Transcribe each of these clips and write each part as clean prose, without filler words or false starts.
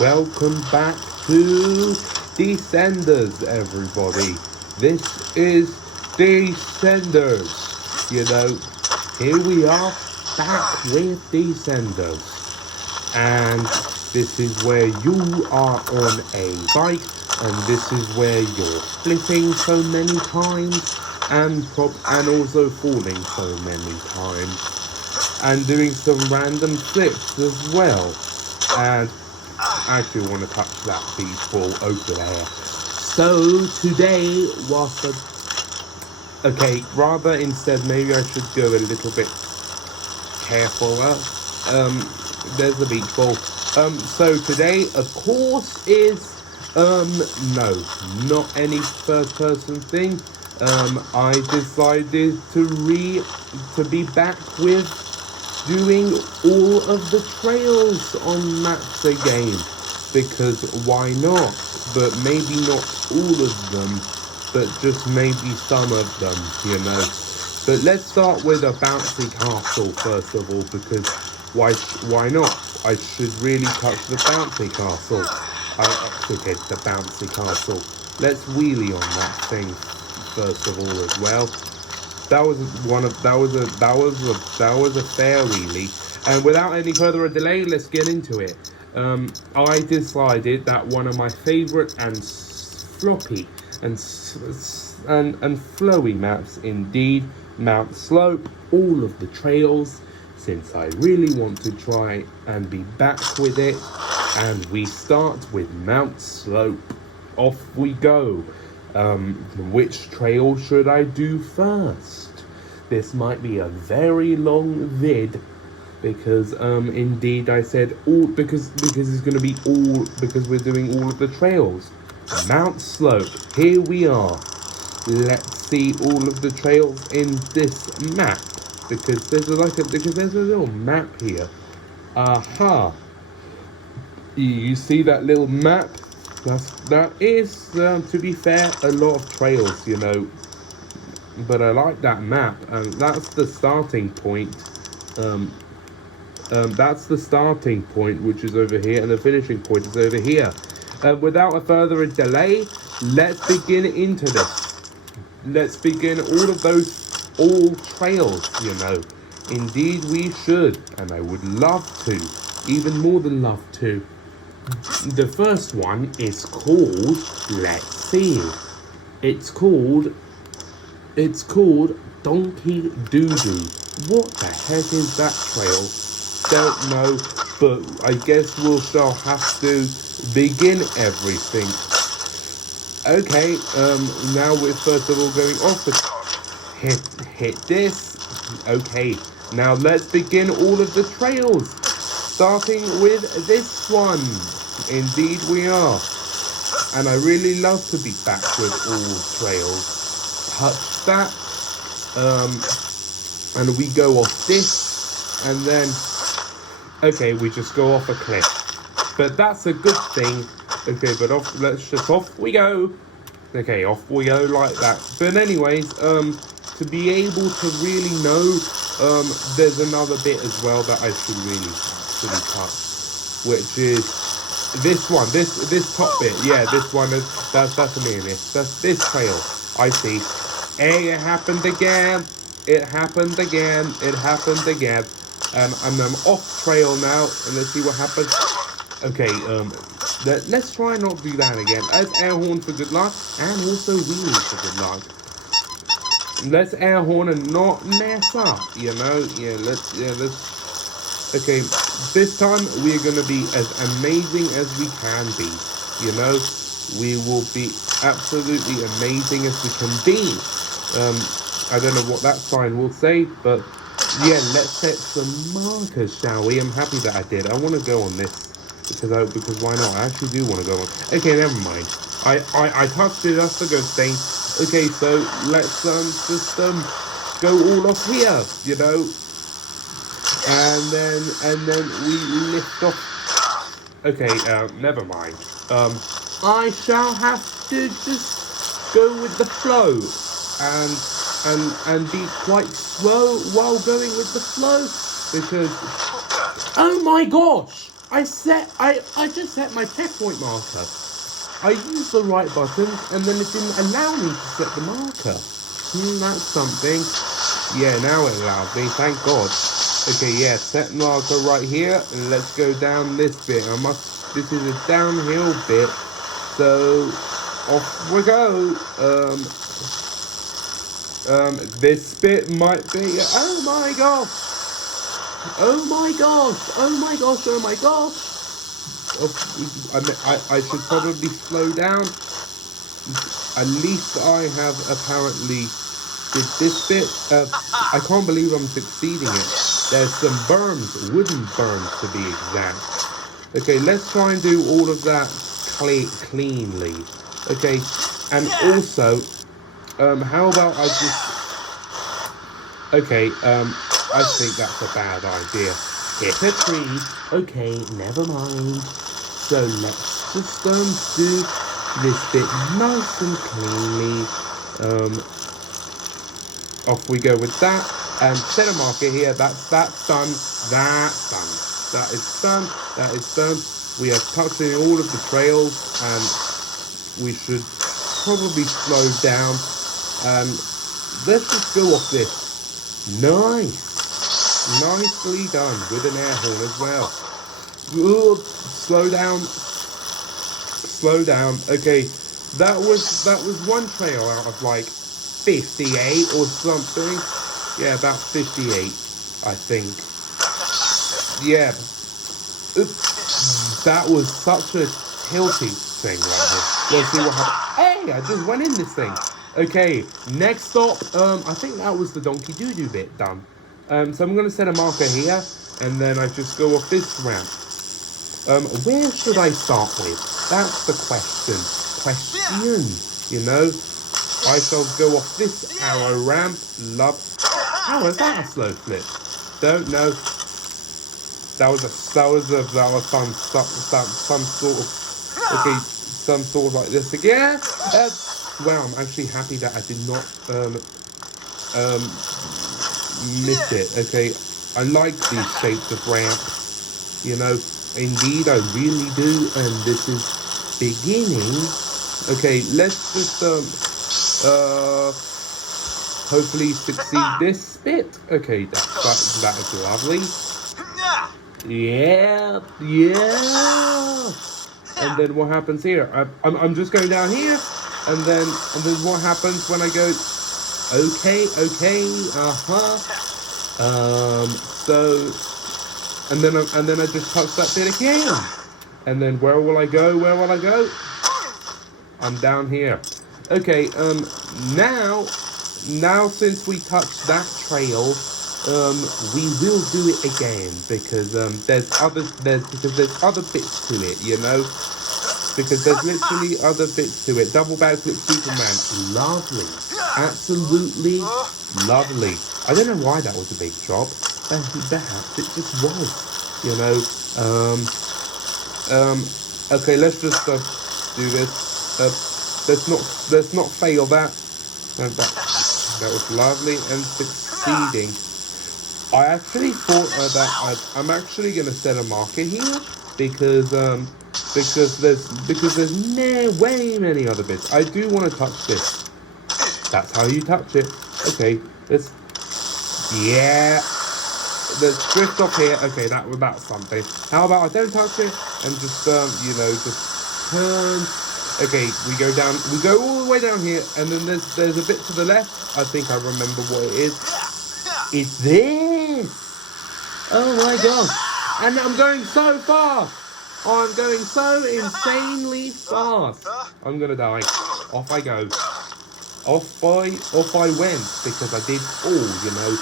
welcome back to Descenders, everybody. This is Descenders. You know, here we are back with Descenders. And this is where you are on a bike, and this is where you're flipping so many times, and also falling so many times. And doing some random flips as well. And I actually want to touch that beach ball over there. So today, rather instead, maybe I should go a little bit carefuler. There's the beach ball. So today, of course, is no, not any first person thing. I decided to be back with doing all of the trails on maps again, because why not? But maybe not all of them, but just maybe some of them, you know. But let's start with a bouncy castle first of all, because why not? I should really touch the bouncy castle. The bouncy castle. Let's wheelie on that thing first of all as well. That was a fair wheelie. And without any further delay, let's get into it. I decided that one of my favorite and floppy and flowy maps, indeed, Mount Slope, all of the trails, since I really want to try and be back with it. And we start with Mount Slope. Off we go. Which trail should I do first? This might be a very long vid, because indeed I said all, because it's going to be all, because we're doing all of the trails. Mount Slope, here we are. Let's see all of the trails in this map, because there's a little map here. Aha. You see that little map? That is, to be fair, a lot of trails, you know. But I like that map, and that's the starting point. That's the starting point, which is over here, and the finishing point is over here. Without a further delay, let's begin into this. Let's begin all trails, you know. Indeed we should, and I would love to, even more than love to. The first one is called, let's see, it's called Donkey Doo-Doo. What the heck is that trail? Don't know, but I guess we shall have to begin everything. Okay, now we're first of all going off the hit this. Okay, now let's begin all of the trails, starting with this one. Indeed we are. And I really love to be back with all trails. Touch that. And we go off this. And then, okay, we just go off a cliff. But that's a good thing. Okay, but off we go. Okay, off we go like that. But anyways, to be able to really know, there's another bit as well that I should really touch, which is this one, this top bit. Yeah, this one is that's a nearness. That's this trail. I see. Hey, it happened again. And I'm off trail now, and let's see what happens. Okay, let's try not to do that again. Let's air horn for good luck, and also wheelie for good luck. Let's air horn and not mess up, you know. Let's. Okay, this time we're gonna be as amazing as we can be. You know, we will be absolutely amazing as we can be. I don't know what that sign will say, but yeah, let's set some markers, shall we? I'm happy that I did. I want to go on this because why not? I actually do want to go on. Okay, never mind. I touched it. That's a good thing. Okay, so let's just go all off here, you know, and then we lift off. Okay, never mind. I shall have to just go with the flow and be quite slow while going with the flow, because oh my gosh, I just set my checkpoint marker. I used the right buttons and then it didn't allow me to set the marker. That's something. Yeah, now it allows me, thank God. Okay, yeah, set marker right here, and let's go down this bit. This is a downhill bit, so off we go. This bit might be, oh my gosh! Oh my gosh! Oh my gosh! Oh my gosh! I should probably slow down. At least I have apparently did this bit. I can't believe I'm succeeding it. There's some berms, wooden berms to be exact. Okay, let's try and do all of that cleanly. Okay, and also, how about I just... Okay, I think that's a bad idea. Hit a tree. Okay, never mind. So let's just do this bit nice and cleanly. Off we go with that, and set a marker here. That's done. That is done. That is done. We are touching all of the trails, and we should probably slow down. Let's just go off this. Nicely done with an air horn as well. Ooh, slow down. Okay, that was one trail out of like 58 or something. Yeah, about 58, I think. Yeah. That was such a tilty thing right here. Let's see what happens. Hey, I just went in this thing. Okay, next stop. I think that was the donkey doo-doo bit done. So I'm gonna set a marker here, and then I just go off this ramp. Where should I start with? That's the question. You know? I shall go off this arrow ramp. How is that a slow flip? Don't know. That was some sort of some sort of like this again. Well, I'm actually happy that I did not miss it. Okay, I like these shapes of ramps. You know, indeed I really do. And this is beginning. Okay, let's just hopefully succeed this bit. Okay, that is lovely. Yeah. And then what happens here? I'm just going down here, and then what happens when I go? Okay. So, and then I just touch that bit again, and then where will I go? I'm down here. Okay. Now since we touched that trail, we will do it again because there's other bits to it, you know. Because there's literally other bits to it. Double backflip Superman, lovely, absolutely lovely. I don't know why that was a big drop. Perhaps it just was, you know. Okay, let's just do this. Let's not fail that. That was lovely and succeeding. I actually thought that I'm actually gonna set a marker here because there's way many other bits. I do want to touch this. That's how you touch it. Okay, let's drift off here. Okay, that's something. How about I don't touch it and just just turn. Okay, we go all the way down here, and then there's a bit to the left. I think I remember what it is. It's this! Oh my gosh! And I'm going so fast! I'm going so insanely fast! I'm gonna die. Off I go. Off I went, because I did all, you know.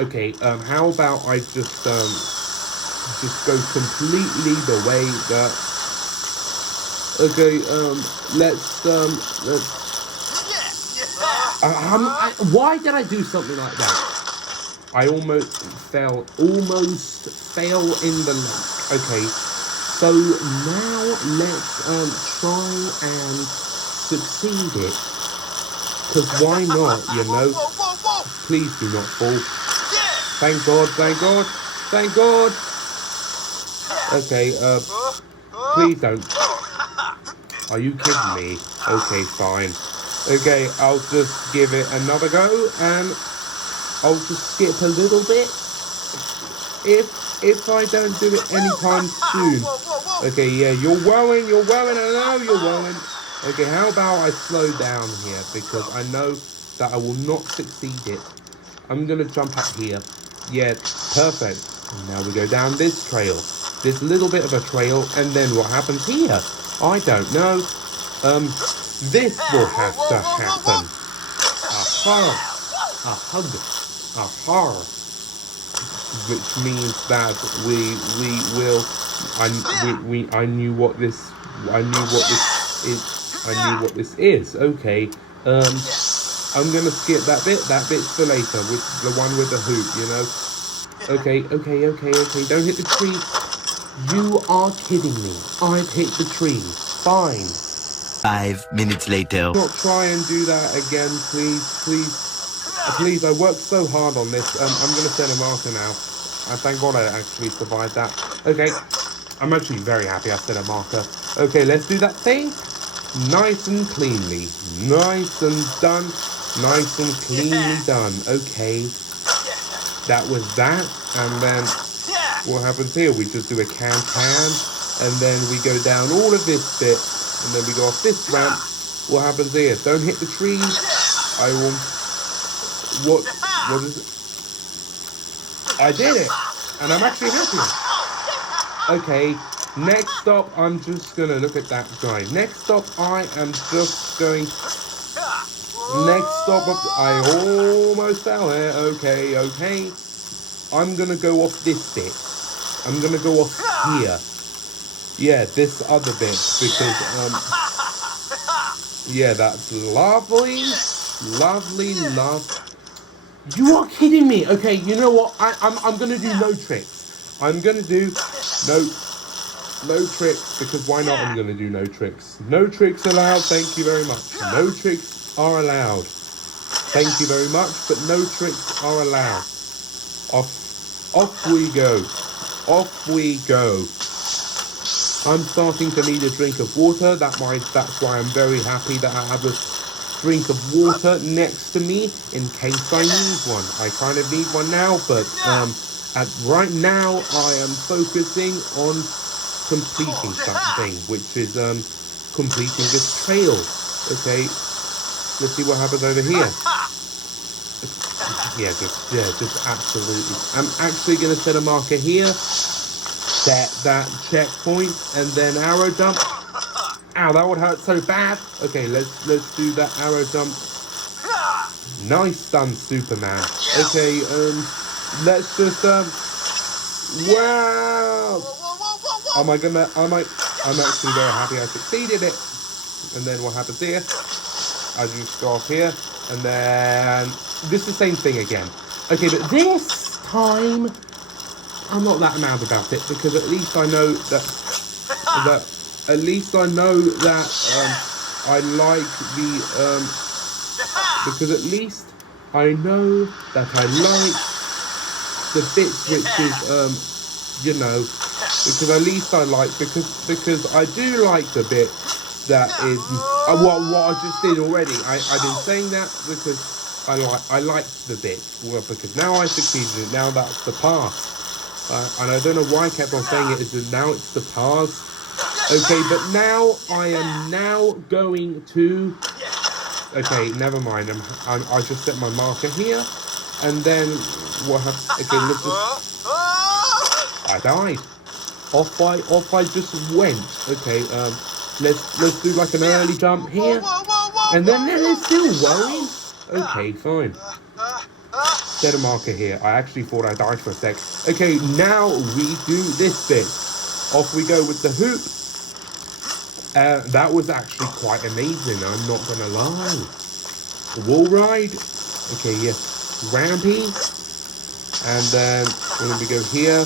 Okay, how about I just go completely the way that... Okay, let's why did I do something like that? I almost fell in the lake. Okay, so now let's try and succeed it. Because why not, you know? Please do not fall. Thank God. Okay, please don't. Are you kidding me? Okay, fine. Okay, I'll just give it another go, and I'll just skip a little bit. If I don't do it anytime soon. Okay, yeah, you're wowing, I know you're wowing. Okay, how about I slow down here, because I know that I will not succeed it. I'm gonna jump up here. Yeah, perfect. Now we go down this trail. This little bit of a trail, and then what happens here? I don't know. This will have to happen. Aha! A hug. Aha! Which means that I knew what this is. Okay. I'm gonna skip that bit. That bit's for later, with the one with the hoop, you know. Okay. Don't hit the tree. You are kidding me. I've hit the tree. Fine. 5 minutes later. Not try and do that again, please. I worked so hard on this. I'm gonna set a marker now. I thank God I actually survived that. Okay, I'm actually very happy I set a marker. Okay, let's do that thing. Nice and cleanly. Nice and done. Nice and cleanly done. Okay, that was that. And then what happens here? We just do a can, and then we go down all of this bit, and then we go off this ramp. What happens here? Don't hit the trees. I will. What is it? I did it, and I'm actually happy. Okay, next stop, I'm just gonna look at that guy. Next stop, I am just going. Next stop, I almost fell here. Okay. I'm gonna go off this bit. I'm gonna go off here. Yeah, this other bit, because yeah, that's lovely. You are kidding me. Okay, you know what? I'm gonna do no tricks. I'm gonna do no tricks, because why not? I'm gonna do no tricks. No tricks allowed. Thank you very much. No tricks are allowed. Thank you very much, but no tricks are allowed. Off we go. Off we go. I'm starting to need a drink of water. That's why I'm very happy that I have a drink of water next to me in case I need one. I kind of need one now, but right now I am focusing on completing something, which is completing this trail. Okay, let's see what happens over here. Just absolutely. I'm actually gonna set a marker here. Set that checkpoint, and then arrow jump. Ow, that would hurt so bad. Okay, let's do that arrow jump. Nice done, Superman. Okay, let's just wow. I'm actually very happy I succeeded it. And then what happens here? I just go off here, and then this is the same thing again. Okay, but this time I'm not that mad about it, because at least I know that I like the because at least I know that I like the bits which is you know, because at least I like because I do like the bit that is what I just did already. I've been saying that because I like the bit, well, because now I succeeded. Now that's the past. And I don't know why I kept on saying it, is that now it's the past. Okay, but now I am now going to. Okay, never mind. I just set my marker here, and then what happens? Okay, let's just. I died. Off I just went. Okay, let's do like an early jump here, and then it's still worrying. Okay, fine. Set a marker here. I actually thought I died for a sec. Okay, now we do this bit. Off we go with the hoop. That was actually quite amazing, I'm not gonna lie. The wall ride. Okay, yes. Rampy. And then we go here.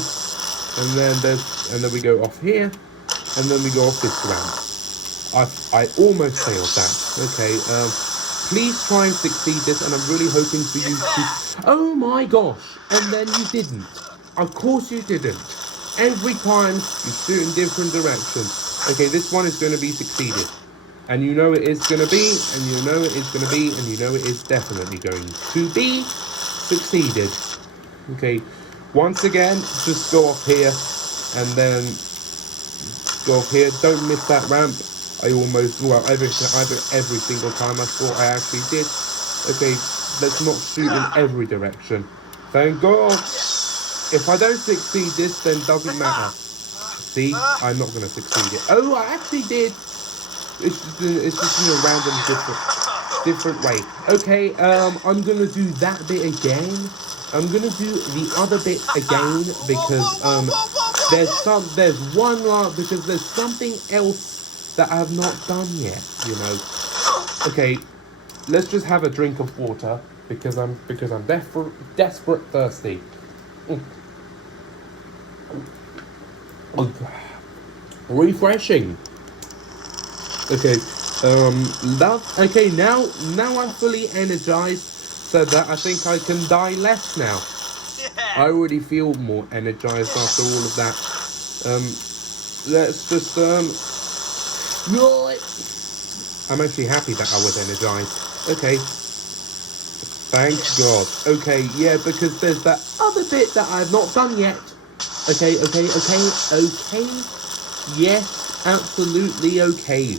And then we go off here. And then we go off this ramp. I almost failed that. Okay, please try and succeed this, and I'm really hoping for you to. Oh my gosh! And then you didn't. Of course you didn't. every time you shoot in different directions. Okay, this one is going to be succeeded. And you know it is going to be, and you know it is going to be, and you know it is definitely going to be succeeded. Okay, once again, just go off here, and then go off here. Don't miss that ramp. I almost, well, every single time I thought I actually did. Okay, let's not shoot in every direction. Thank God. If I don't succeed this, then doesn't matter. See, I'm not going to succeed it. Oh, I actually did. It's just in a random different way. Okay, I'm going to do that bit again. I'm going to do the other bit again because there's one lot because there's something else that I have not done yet, you know. Okay, let's just have a drink of water because I'm desperate thirsty. Refreshing. Okay, love. Okay, now I'm fully energized, so that I think I can die less now. I already feel more energized after all of that. Let's just I'm actually happy that I was energized. Okay. Thank God. Okay, yeah, because there's that other bit that I've not done yet. Okay. Yes, absolutely okay.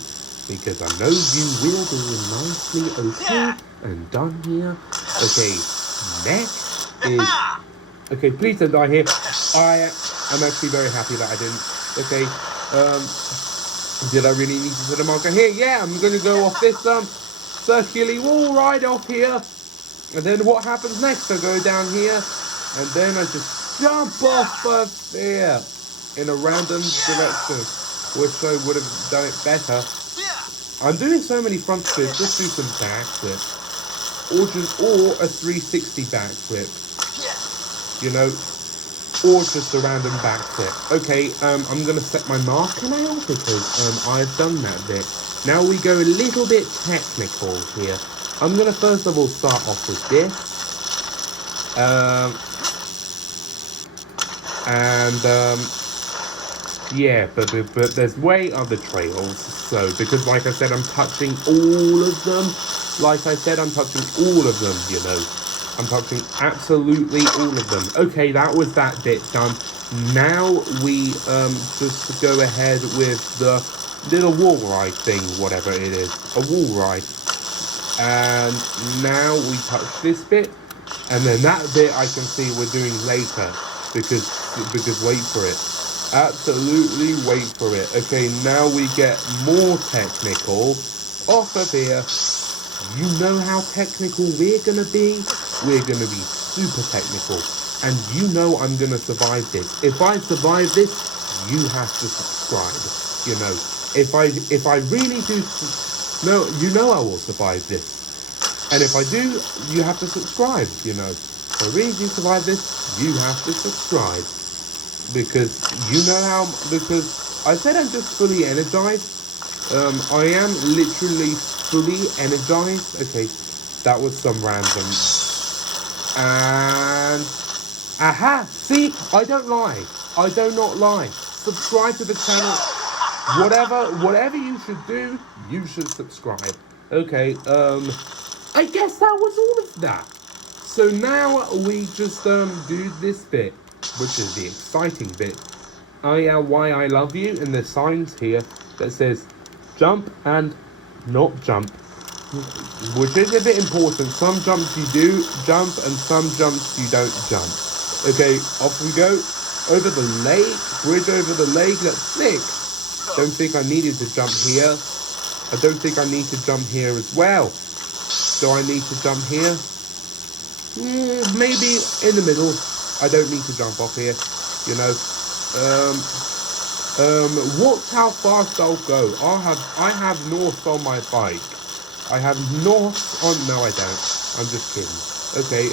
Because I know you will be nicely okay and done here. Okay, next is... Okay, please don't die here. I'm actually very happy that I didn't. Okay, did I really need to put a marker here? Yeah, I'm going to go off this circular wall right off here. And then what happens next? I go down here, and then I just jump off of here in a random direction. Wish I would have done it better. I'm doing so many front flips, just do some backflips. Or a 360 backflip. You know, or just a random backflip. Okay, I'm gonna set my marker now because I've done that bit. Now we go a little bit technical here. I'm gonna first of all start off with this. Yeah, but there's way other trails. So, because like I said, I'm touching all of them. Like I said, I'm touching all of them, you know. I'm touching absolutely all of them. Okay, that was that bit done. Now we just go ahead with the little wall ride thing, whatever it is. A wall ride. And now we touch this bit. And then that bit I can see we're doing later. Because wait for it. Absolutely wait for it. Okay, now we get more technical. Off of here. You know how technical we're going to be? We're going to be super technical. And you know I'm going to survive this. If I survive this, you have to subscribe. You know, if I really do... No, you know I will survive this. And if I do, you have to subscribe, you know. If I really do survive this, you have to subscribe. Because you know how... Because I said I'm just fully energized. I am literally fully energized. Okay, that was some random. And... Aha! See? I don't lie. I do not lie. Subscribe to the channel. Whatever you should do, you should subscribe. Okay, I guess that was all of that. So now we just do this bit, which is the exciting bit. Oh yeah, why I love you, and there's signs here that says jump and not jump, which is a bit important. Some jumps you do jump and some jumps you don't jump. Okay, off we go. Over the lake, bridge over the lake, that's sick. Don't think I needed to jump here. I don't think I need to jump here as well. Do I need to jump here? Maybe in the middle. I don't need to jump off here, you know. Watch how fast I'll go. I have north on my bike. I have north on... No, I don't. I'm just kidding. Okay,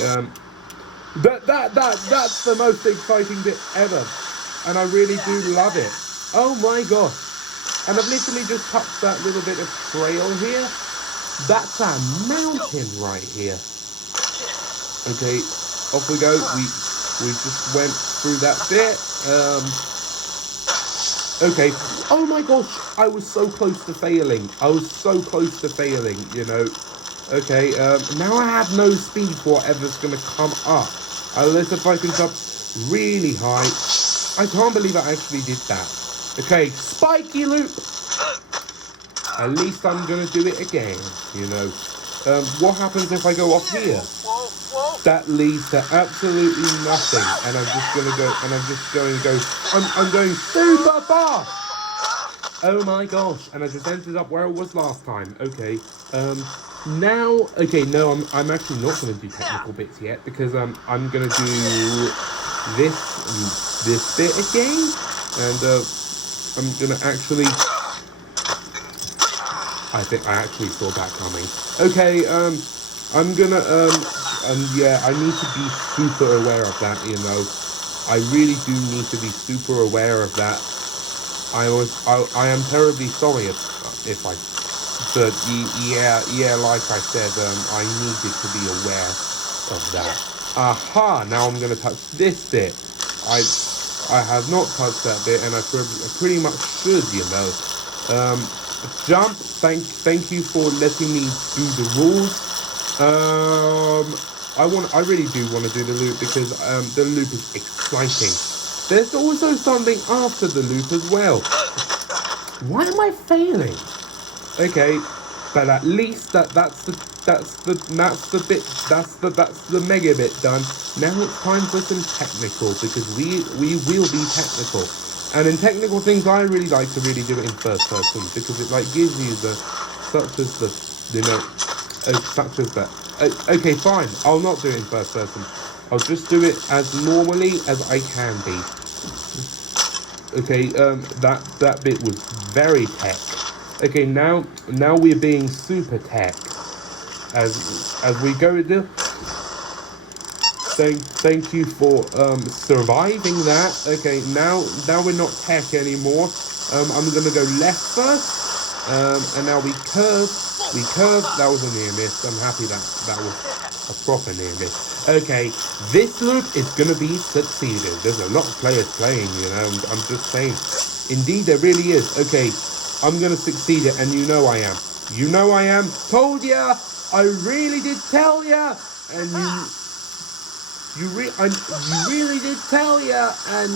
that's the most exciting bit ever. And I really do love it. Oh my gosh. And I've literally just touched that little bit of trail here. That's a mountain right here. Okay, off we go. We just went through that bit. Okay. Oh my gosh, I was so close to failing. I was so close to failing, you know. Okay, now I have no speed for whatever's gonna come up. Unless if I can jump really high. I can't believe I actually did that. Okay, spiky loop. At least I'm gonna do it again, you know. What happens if I go off here? That leads to absolutely nothing, and I'm just gonna go, and I'm just going to go. I'm going super fast. Oh my gosh! And I just ended up where I was last time. Okay. Now, okay, no, I'm actually not gonna do technical bits yet because I'm gonna do this bit again, and I'm gonna actually. I think I actually saw that coming. Okay, I'm gonna, yeah, I need to be super aware of that, you know. I really do need to be super aware of that. I am terribly sorry if I, but yeah, like I said, I needed to be aware of that. Aha, now I'm gonna touch this bit. I have not touched that bit, and I pretty much should, you know. Jump. Thank you for letting me do the rules. I really do want to do the loop because the loop is exciting. There's also something after the loop as well. Why am I failing? Okay, but at least that's the mega bit done. Now it's time for some technical because we will be technical. And in technical things, I really like to really do it in first person because it like gives you the such as the, you know, such as that. Okay, fine. I'll not do it in first person. I'll just do it as normally as I can be. Okay, that bit was very tech. Okay, now we're being super tech. As we go to. Thank you for surviving that. Okay, now we're not tech anymore. I'm gonna go left first. And now we curve. That was a near miss. I'm happy that was a proper near miss. Okay, this loop is gonna be succeeded. There's a lot of players playing, you know. I'm just saying. Indeed, there really is. Okay, I'm gonna succeed it, and you know I am. You know I am. Told ya. I really did tell ya, and you really did tell ya, and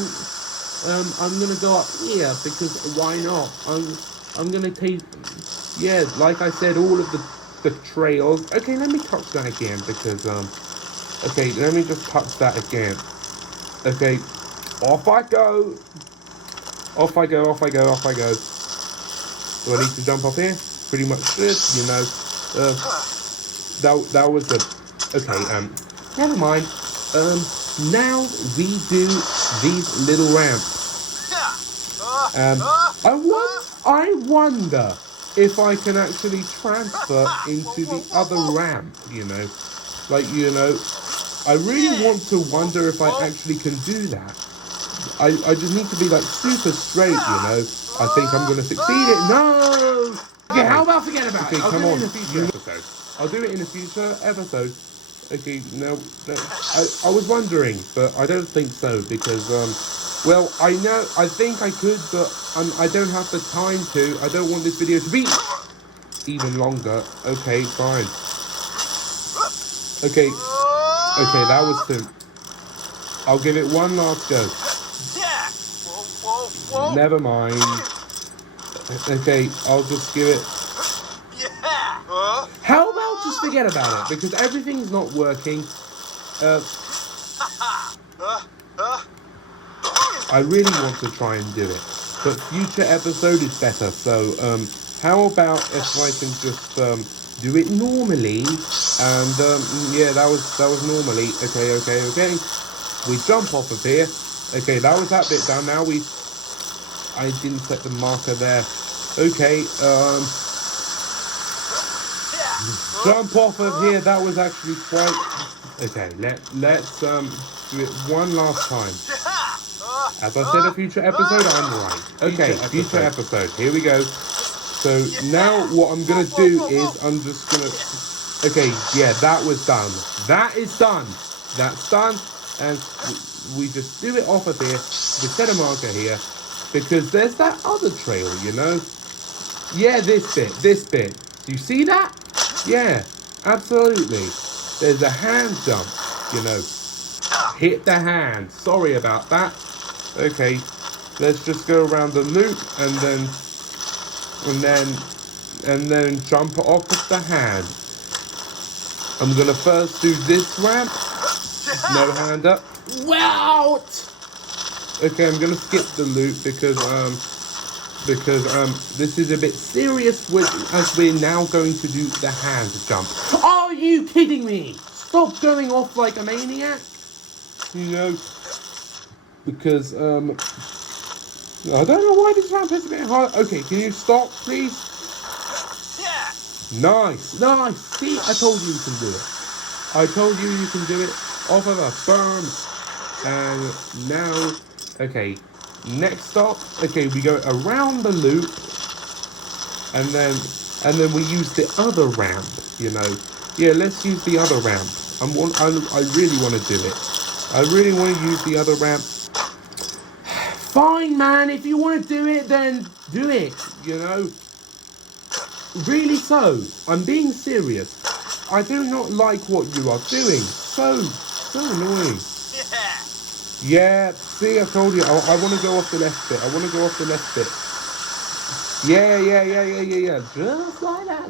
I'm gonna go up here because why not? I'm gonna take, yeah, like I said, all of the trails. Okay, let me touch that again because okay, let me just touch that again. Okay, off I go. Off I go. Do I need to jump off here? Pretty much should, you know. That was a okay. Never mind. Now we do these little ramps. I wonder if I can actually transfer into the other ramp, you know. Like, you know, I really want to wonder if I actually can do that. I just need to be like super straight, you know. I think I'm gonna succeed it. No! Okay, how about forget about it? Okay, come on. In a future episode. I'll do it in a future episode. Okay, no, I was wondering, but I don't think so because well, I think I could, but I don't have the time to. I don't want this video to be even longer. Okay, fine. Okay, that was soon. I'll give it one last go. Never mind. Okay, I'll just give it. How about just forget about it because everything's not working. I really want to try and do it, but future episode is better. So how about if I can just do it normally? And yeah, that was normally. Okay. We jump off of here. Okay, that was that bit done. Now I didn't set the marker there. Okay, jump off of here. That was actually quite. Okay, let's do it one last time. As I said, a future episode, I'm right. Okay, future episode. Here we go. So now what I'm gonna do is I'm just gonna. Okay, yeah, that was done. That is done. That's done, and we just do it off of here. We set a marker here. because there's that other trail, you know? Yeah, this bit. Do you see that? Yeah, absolutely. There's a hand jump, you know. Hit the hand. Sorry about that. Okay, let's just go around the loop and then jump off of the hand. I'm gonna first do this ramp. No hand up. Wow! Okay, I'm gonna skip the loop because this is a bit serious as we're now going to do the hand jump. Are you kidding me? Stop going off like a maniac. You know, because I don't know why this ramp is a bit hard. Okay, can you stop, please? Yeah. Nice. See, I told you can do it. I told you can do it. Off of a berm. And now, okay, next stop. Okay, we go around the loop, and then we use the other ramp. You know, yeah, let's use the other ramp. I really want to do it. I really want to use the other ramp. Fine, man. If you want to do it, then do it. You know. Really so. I'm being serious. I do not like what you are doing. So annoying. Yeah. See, I told you. I want to go off the left bit. Yeah.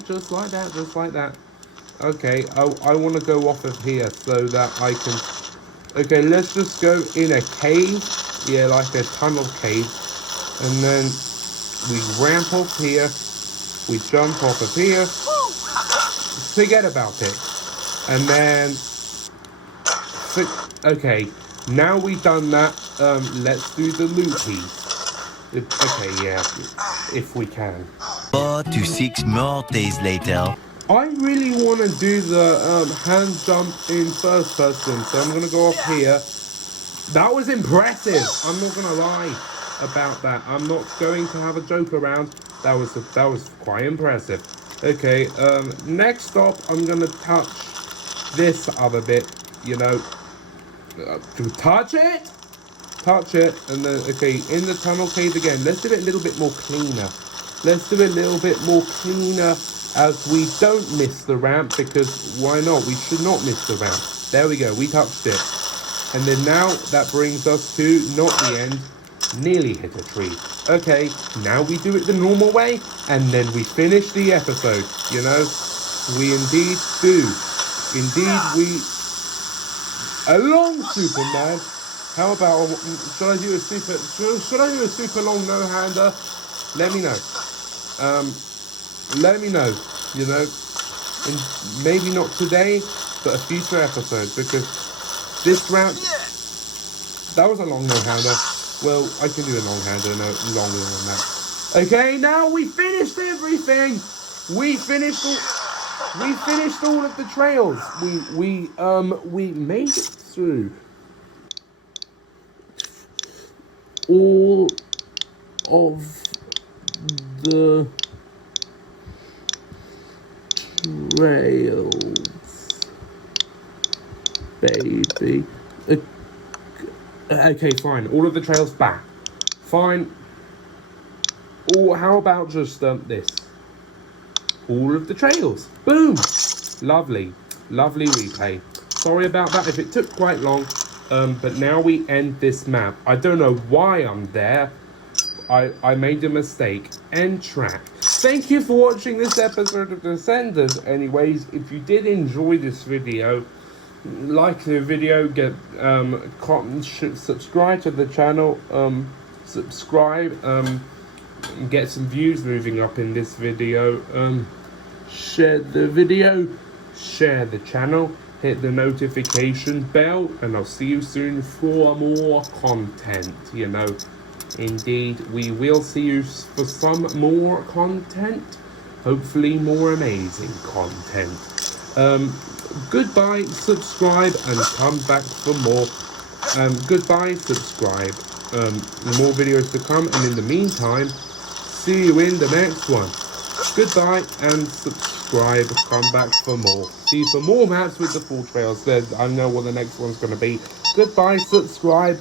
Just like that. Okay. I want to go off of here so that I can. Okay, let's just go in a cave. Yeah, like a tunnel cave. And then we ramp off here. We jump off of here. Forget about it. And then... Okay, now we've done that. Let's do the loopy. Okay, yeah. If we can. 4 to 6 more days later. I really want to do the hand jump in first person, so I'm going to go off here. That was impressive. I'm not going to lie about that. I'm not going to have a joke around. That was quite impressive. Okay, next stop, I'm going to touch this other bit, you know. Touch it, and then, okay, in the tunnel cave again. Let's do it a little bit more cleaner. As we don't miss the ramp, because why not? We should not miss the ramp. There we go, we touched it. And then now that brings us to not the end, nearly hit a tree. Okay, now we do it the normal way, and then we finish the episode, you know? We indeed do. Indeed we... Along, Superman. How about, should I do a super long no-hander? Let me know. Let me know, you know, and maybe not today, but a future episode, because this round, that was a long no-hander. Well, I can do a long-hander, no, longer than that. Okay, now we finished everything. We finished all of the trails. We made it through all of the trails, baby. Okay, fine. All of the trails back. Fine. Or how about just this? All of the trails. Boom. Lovely. Lovely replay. Sorry about that if it took quite long. But now we end this map. I don't know why I'm there. I made a mistake. End track. Thank you for watching this episode of Descenders. Anyways, if you did enjoy this video, like the video, subscribe to the channel, get some views moving up in this video, share the video, share the channel, hit the notification bell, and I'll see you soon for more content, you know. Indeed, we will see you for some more content, hopefully more amazing content. Goodbye, subscribe, and come back for more. Goodbye, subscribe. More videos to come, and in the meantime, see you in the next one. Goodbye, and subscribe. Come back for more. See you for more maps with the full trails. I know what the next one's going to be. Goodbye, subscribe.